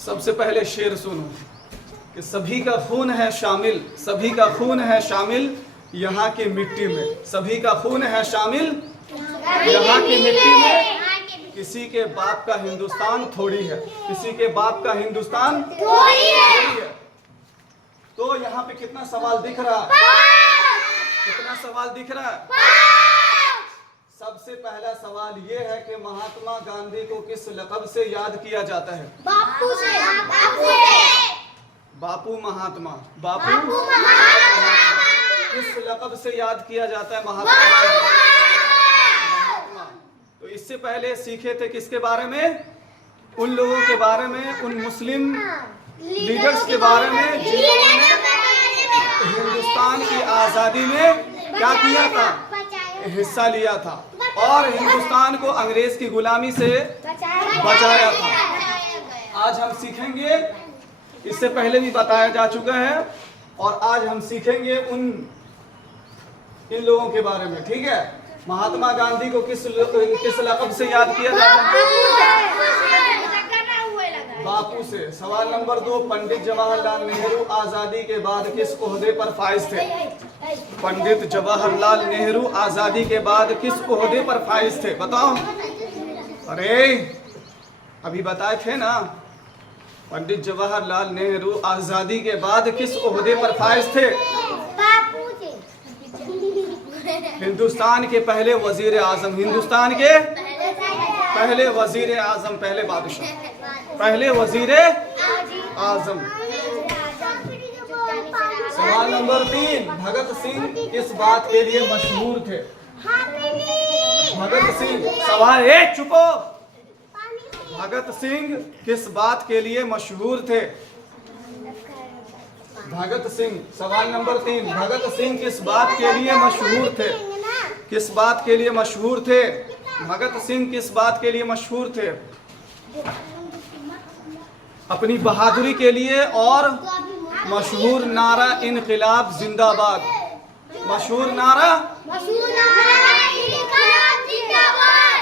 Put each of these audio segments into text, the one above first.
सबसे पहले शेर सुनो कि सभी का खून है शामिल, सभी का खून है शामिल यहाँ की मिट्टी में, सभी का खून है शामिल यहाँ की मिट्टी में। किसी के बाप का हिंदुस्तान थोड़ी है, किसी के बाप का हिंदुस्तान थोड़ी है। तो यहाँ पे कितना सवाल दिख रहा है, कितना सवाल दिख रहा है। सबसे पहला सवाल ये है कि महात्मा गांधी को किस लक़ब से याद किया जाता है? बापू से। बापू महात्मा, बापू महात्मा। किस लक़ब से याद किया जाता है महात्मा महात्मा? तो इससे पहले सीखे थे किसके बारे में? उन लोगों के बारे में, उन मुस्लिम लीडर्स के बारे में जिन्होंने हिंदुस्तान की आज़ादी में क्या किया था? हिस्सा लिया था और हिंदुस्तान को अंग्रेज की गुलामी से बचाया था। आज हम सीखेंगे, इससे पहले भी बताया जा चुका है, और आज हम सीखेंगे इन लोगों के बारे में। ठीक है, महात्मा गांधी को किस लक़ब से याद किया जाता है? बापू से। सवाल नंबर 2, पंडित जवाहरलाल नेहरू आजादी के बाद किस ओहदे पर फाइज थे? पंडित जवाहरलाल नेहरू आजादी के बाद किस ओहदे पर फाइज थे? बताओ। अरे अभी बताए थे ना, पंडित जवाहरलाल नेहरू आजादी के बाद किस ओहदे पर फाइज थे? हिंदुस्तान के पहले वजीर आजम, हिंदुस्तान के पहले वजीर आजम, पहले बादशाह, पहले वजीर आजम। सवाल नंबर 3, भगत सिंह किस बात के लिए मशहूर थे? भगत सिंह, सवाल एक, चुपो। भगत सिंह किस बात के लिए मशहूर थे? भगत सिंह, सवाल नंबर 3, भगत सिंह किस बात के लिए मशहूर थे? किस बात के लिए मशहूर थे? भगत सिंह किस बात के लिए मशहूर थे? अपनी बहादुरी के लिए और मशहूर नारा इनकलाब जिंदाबाद, मशहूर नारा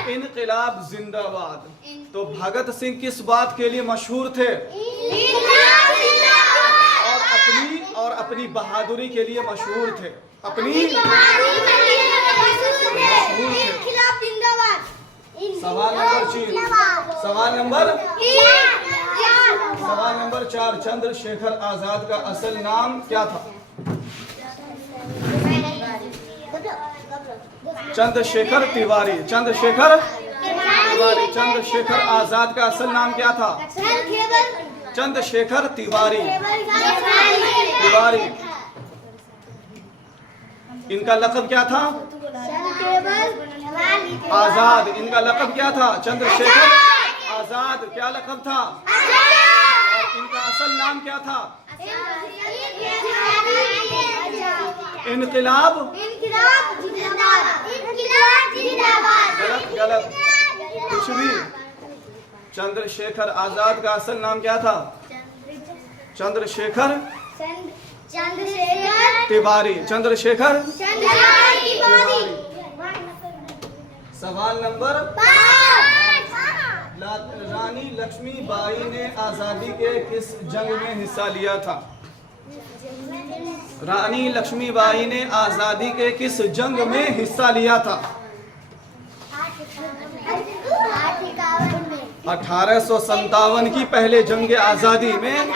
इनकलाब जिंदाबाद। तो भगत सिंह किस बात के लिए मशहूर थे? और अपनी बहादुरी के लिए मशहूर थे, अपनी मशहूर थे। सवाल नंबर 4, चंद्रशेखर आजाद का असल नाम क्या था? चंद्रशेखर तिवारी, चंद्रशेखर तिवारी। चंद्रशेखर आजाद का असल नाम क्या था? चंद्रशेखर तिवारी, तिवारी। इनका लक़ब क्या था? आजाद। इनका लक़ब क्या था? चंद्रशेखर आजाद। क्या लक़ब था? और इनका असल नाम क्या था? इनकलाब। गलत, गलत, कुछ भी। चंद्रशेखर आजाद का असल नाम क्या था? चंद्रशेखर तिवारी, चंद्रशेखर तिवारी। सवाल नंबर 5, रानी लक्ष्मीबाई ने आजादी के किस जंग में हिस्सा लिया था? रानी लक्ष्मीबाई ने आजादी के किस जंग में हिस्सा लिया था? 1857 की पहले जंग आजादी में,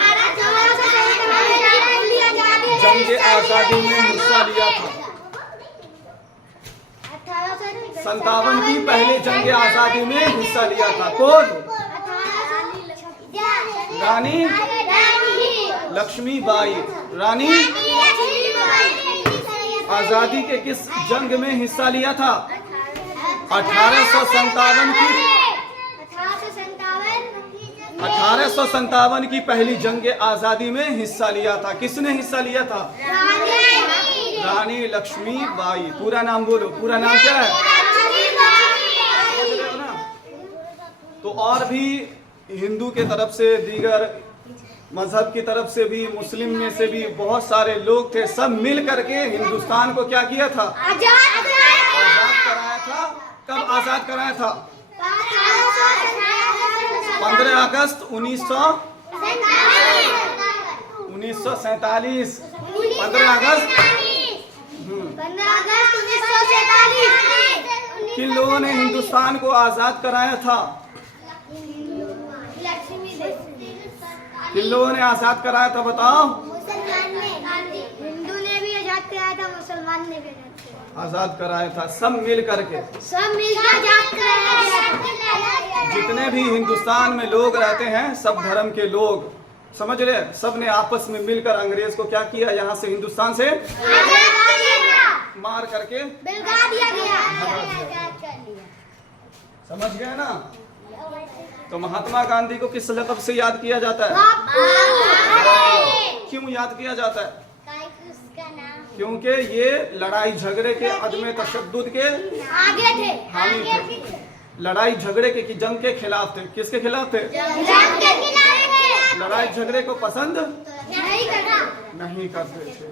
जंग आजादी में हिस्सा लिया था। 57 की पहले जंग आजादी में हिस्सा लिया था। कौन? रानी लक्ष्मीबाई। रानी आजादी के किस जंग में हिस्सा लिया था? 1857 की पहली जंग आजादी में हिस्सा लिया था। किसने हिस्सा लिया था? रानी लक्ष्मीबाई। पूरा नाम बोलो, पूरा नाम क्या है? तो और भी हिंदू के तरफ से, दीगर मजहब की तरफ से भी, मुस्लिम में से भी बहुत सारे लोग थे। सब मिल करके हिंदुस्तान को क्या किया था? आजाद कराया था। कब आजाद कराया था? 15 अगस्त 1947 1947 15 अगस्त 15 किन लोगों ने हिंदुस्तान को आजाद कराया था? किन लोगों ने आजाद कराया था बताओ? हिंदू ने भी आजाद कराया था, मुसलमान ने भी आजाद कराया था, सब मिल करके। सब मिलकर आजाद कराया। जितने भी हिंदुस्तान में लोग रहते हैं, सब धर्म के लोग, समझ रहे, सब ने आपस में मिलकर अंग्रेज को क्या किया, यहाँ से हिंदुस्तान से मार करके बिलगा दिया गया। समझ गए ना? तो महात्मा गांधी को किस लक़ब से याद किया जाता है? क्यों याद किया जाता है? क्योंकि ये लड़ाई झगड़े के, अदम तशद्दुद के आगे थे, हामी थे, लड़ाई झगड़े के की जंग के खिलाफ थे। किसके खिलाफ थे? लड़ाई झगड़े को पसंद नहीं करना। नहीं करते थे।